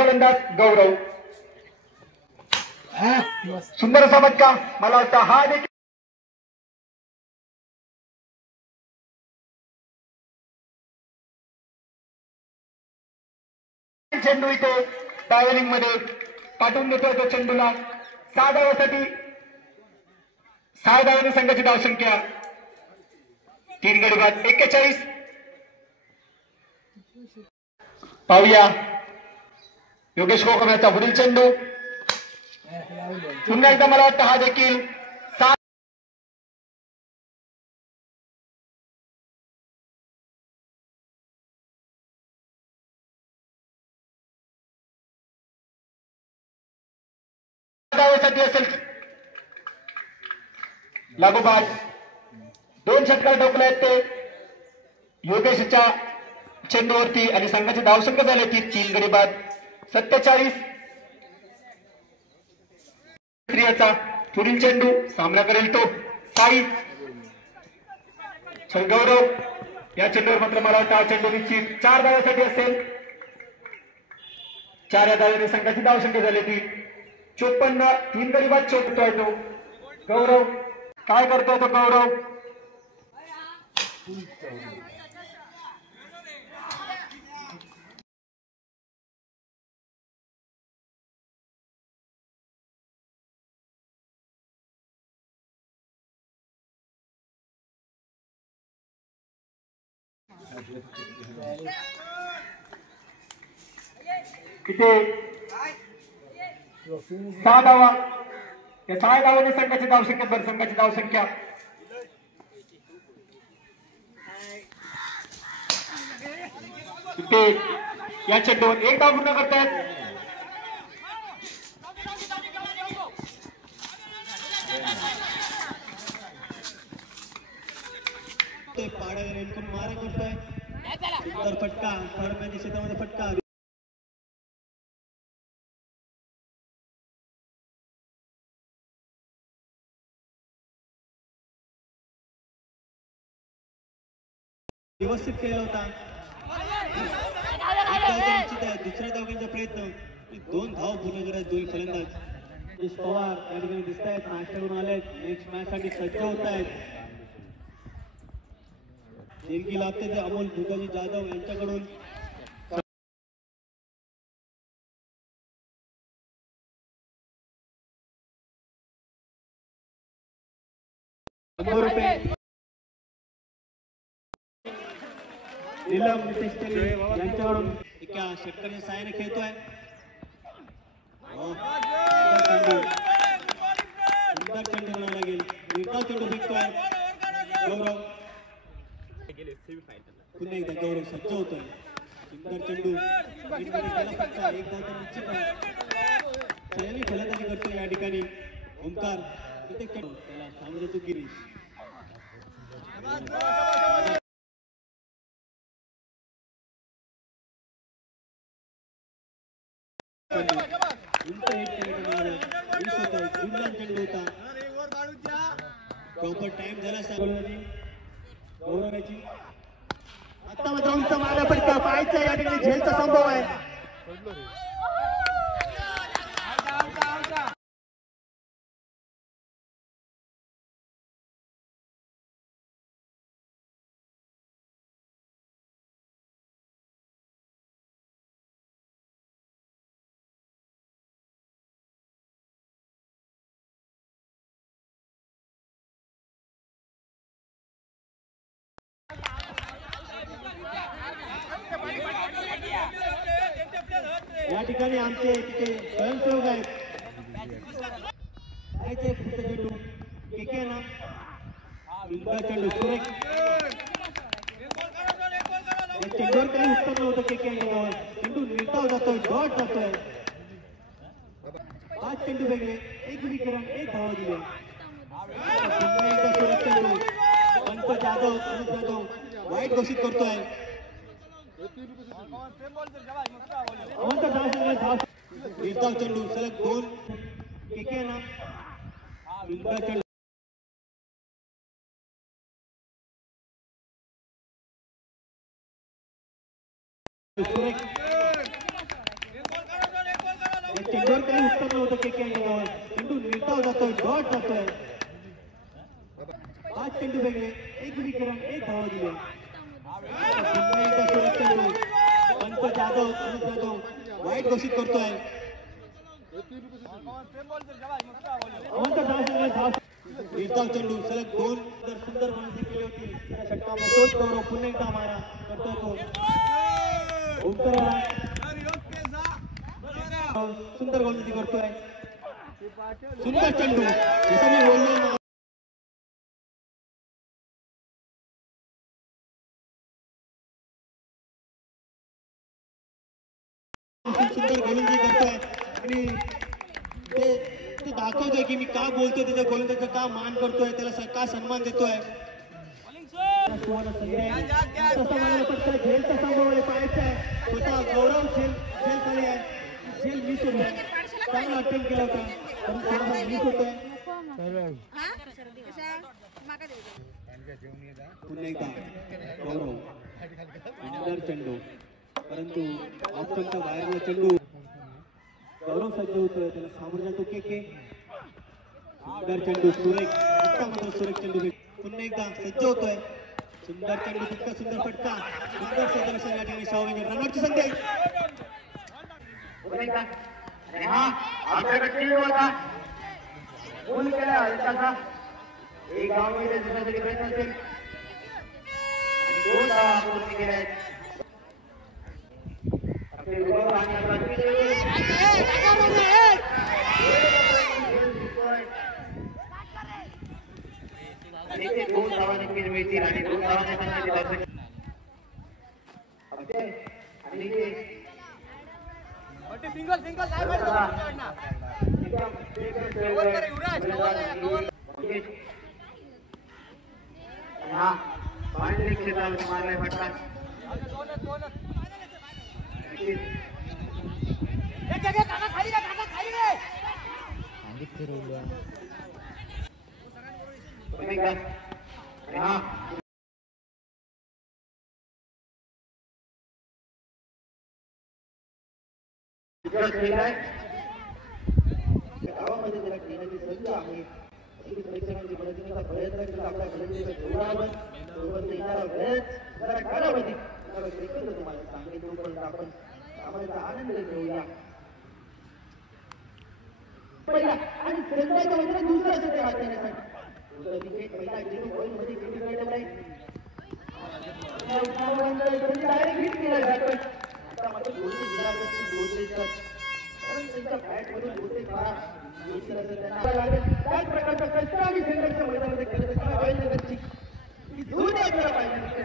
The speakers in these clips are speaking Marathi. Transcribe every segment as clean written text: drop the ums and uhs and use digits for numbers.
फलंदाज गौरव सुंदर असा फटका. मला वाटतं हा देखील चेंडू इथे ट्रॅव्हलिंग मध्ये पाठवून देतोय तो चेंडूला 6 धावांसाठी. 6 धावांनी संघाची धावसंख्या 3 गडी बाद 41. पाहूया योगेश कोकणाचा पुढील चेंडू. पुन्हा एकदा मला वाटतं हा देखील 7 धावांसाठी असेल. लागोपाठ 2 षटकार ठोकले आहेत ते योगेशच्या चेंडूवरती आणि संघाची धावसंख्या झाली ती 3 गडी बाद 47. स्त्रियाचा पुढील चेंडू सामना करेल तो साई. गौरव या चेंडूवर मात्र मला वाटतं हा चेंडू निश्चित 4 धावांसाठी असेल. 4 या धावांनी संघाची धावसंख्या झाली ती 54. 3 गडी बाद 54 तो गौरव. काय करतोय तो गौरव. इथे 6 धावा. या 6 धावांनी संघाची धावसंख्या भर संघाची धावसंख्या इथे या चेंडूवर 1 धाव पूर्ण करतायत. मारा करतोय सुंदर फटका. फळम्याच्या क्षेत्रामध्ये फटका. व्यवस्थित केला होता. दुसऱ्या धावण्याचा प्रयत्न. 2 धाव पूर्ण करत दोन फलंदाज पवार या ठिकाणी दिसत आहेत. नाश्ता करून आलेत. नेक्स्ट मॅच साठी सज्ज होत आहेत. देणगी लागते ते अमोल भुताजी जाधव यांच्याकडून. ₹100 नीलम नितेश यांच्याकडून एका षटकाच्या सहाय्याने खेळतोय. सुंदर चेंडू म्हणावा लागेल. निर्धाव चेंडू फेकतोय गौरव. पुन्हा एकदा गौरव सज्ज होतोय. सुंदर चेंडू फटका. 1 धाव तर निश्चित आहे. सैनिक फलंदाजी करतोय या ठिकाणी ओंकार. त्याला सामोरं तो गिरीश. प्रॉपर टाइम झाला गौरवाची. आता मात्र उंच मारा फटका पाहायचा या ठिकाणी झेलचा संभव आहे. या ठिकाणी आमचे तिथे स्वयंसेवक आहेत. चेंडू केके ना चेंडू सुरेख चेंडूवर काही उत्तर नव्हतं. केके चेंडू निर्धाव जातोय. डॉट जातोय. 5 चेंडू वेगळे. 1 विक्रम 1 धावा दिले. सुरेख चेंडू पंच जाधव वाईट घोषित करतोय. निर्धाव चेंडू सलग 2 केके ना चेंडू सुरेख चेंडूवर काही उत्तर नव्हतं के जवळ. चेंडू निर्धाव जातोय, डॉट जातोय. 5 चेंडू वेगळे, 1 विकेट, 1 धावा दिले. पुन्हा एकदा सुरेश चेंडू. पंच जाधव वाईट घोषित करतोय. निर्धाव चेंडू सलग 2 सुंदर गोलंदाजी केली होती. त्या षटकामध्ये तोच गौरव पुन्हा एकदा मारा करतोय तो. सुंदर गोलंदाजी करतोय. सुंदर चेंडू जसं मी बोललो सुंदर गोलंदाजी करतोय आणि ते दाखवतोय की मी का बोलतोय, त्याच्या गोलंदाजीचा का मान करतोय, त्याला का सन्मान देतोय. झेलचा संभव पाहायचा आहे. स्वतः गौरव झेल खाली आहे. झेल मिस होतोय. चांगला अटेम्प्ट केला होता पण थोडासा मिस होतोय. पुन्हा एकदा गौरव सुंदर चेंडू परंतु ऑप्शनच्या बाहेरला चेंडू. गौरव सज्ज होतोय, त्याला सामोरं जातो के. सुंदर चेंडू सुरेख मात्र सुरेख चेंडू पुन्हा एकदा सज्ज होतोय. सुंदर चेंडू तितका सुंदर फटका सुंदर क्षेत्ररक्षण या ठिकाणी शाहू रनआउटची संधी. एक गावामध्ये जिंकण्यासाठी प्रयत्न असेल आणि 2 धावा पूर्ण केल्या आहेत. आणि 2 धावा नक्कीच मिळतील आणि 2 धावांच्या संघाची पाणी क्षेत्रामध्ये मारलाय फटका. गावामध्ये जरा खेळण्याची संधी आहे. प्रेक्षकांची मदतीचा प्रयत्न केला. आपल्या सोबत येणारा वेळच जरा कालावधी तुम्हाला सांगेल तोपर्यंत आपण त्यामध्ये आनंद घेऊया. पहिला आणि संध्याच्या वतीने दुसरा षटक हात देण्यासाठी विकेट पहिला चेंडू बॉलमध्ये चेंडू खेळवलाय. डायरेक्ट हिट केला जातोय. आता मात्र गोलची जिल्हाची गोलचे त्यांच्या बॅटमधून गोलचे मारा त्याच प्रकारचा कष्ट आणि संघर्ष मैदानामध्ये खेळत असताना अहिल्यानगरची दोन आपल्याला पाहिजे.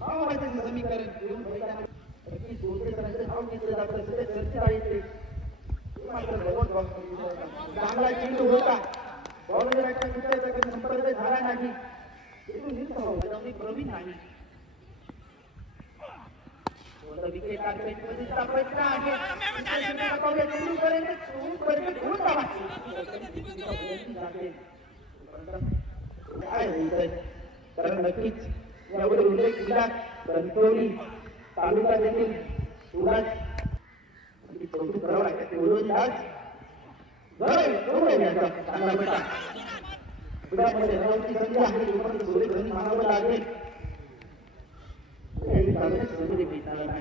मामाचे समीकरण घेऊन मैदानात दोनशे जणांचं नाव घेतलं जातं. सध्या चर्चा आहे ते मात्र चांगला चेंडू होता. बॉलरच्या कुठल्याचा कधी संपर्क झाला नाही. चेंडू प्रवीण नाही. विकेट काढण्याचा प्रयत्न आहे. कारण नक्कीच यावर उल्लेख केला. कणकवली तालुका देखील कौतुक करावं लागतं. आज चांगला बेटा पुण्यामध्ये रनआउटची संधी आहे. सोरेखनी मानावं लागेल.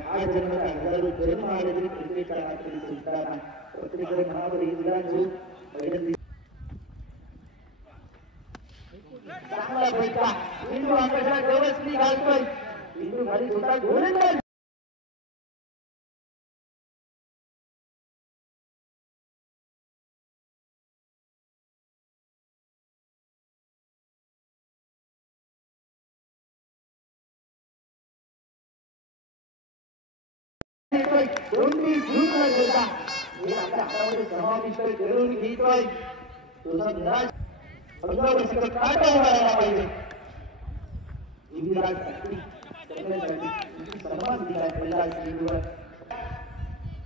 आज जन्मता हजारो जन्म आले तरी क्रिकेटच्या रात्री सुटणार नाही. प्रत्येक मनामध्ये इंग्लंड जो चांगला बैठा बिंदू आकाशात व्यवस्थित घालतोय. बिंदू खाली सुद्धा गोलंदाज दोन्ही झुकला होता. हे आपल्या हातामध्ये समाविष्ट करून घेतोय. तुझा निराश पंजाबचा काटा उडायला पाहिजे. युवराज सन्मान दिलाय पहिला चेंडूवर.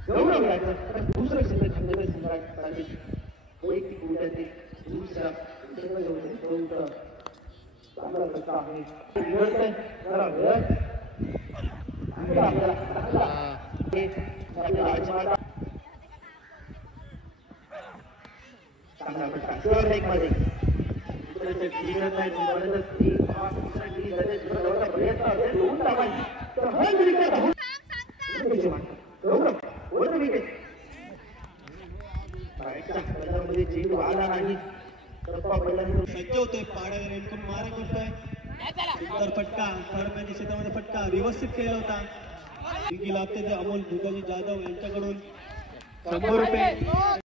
गौरव याचं दुसरं क्षेत्र खंडकर सम्राटसाठी वैयक्तिक उड्याचे दुसरा चांगला फटका आहे. जरा वेळ आपल्याला आहे आपल्या राजमाता चांगला फटका शॉर्ट लेग मध्ये इकडे जिंकत नाही तोपर्यंत ती जवळचा प्रयत्न असेल होऊन टाकायची तर हल विकेट होऊन विकेट मध्ये चेंडू आला नाही सज्ज होतोय पाड्यावर रेनकोट मारा करतोय सुंदर फटका थर्ड मॅच क्षेत्रामध्ये फटका व्यवस्थित केला होता अमोल भुगाजी जाधव यांच्याकडून 100 रुपये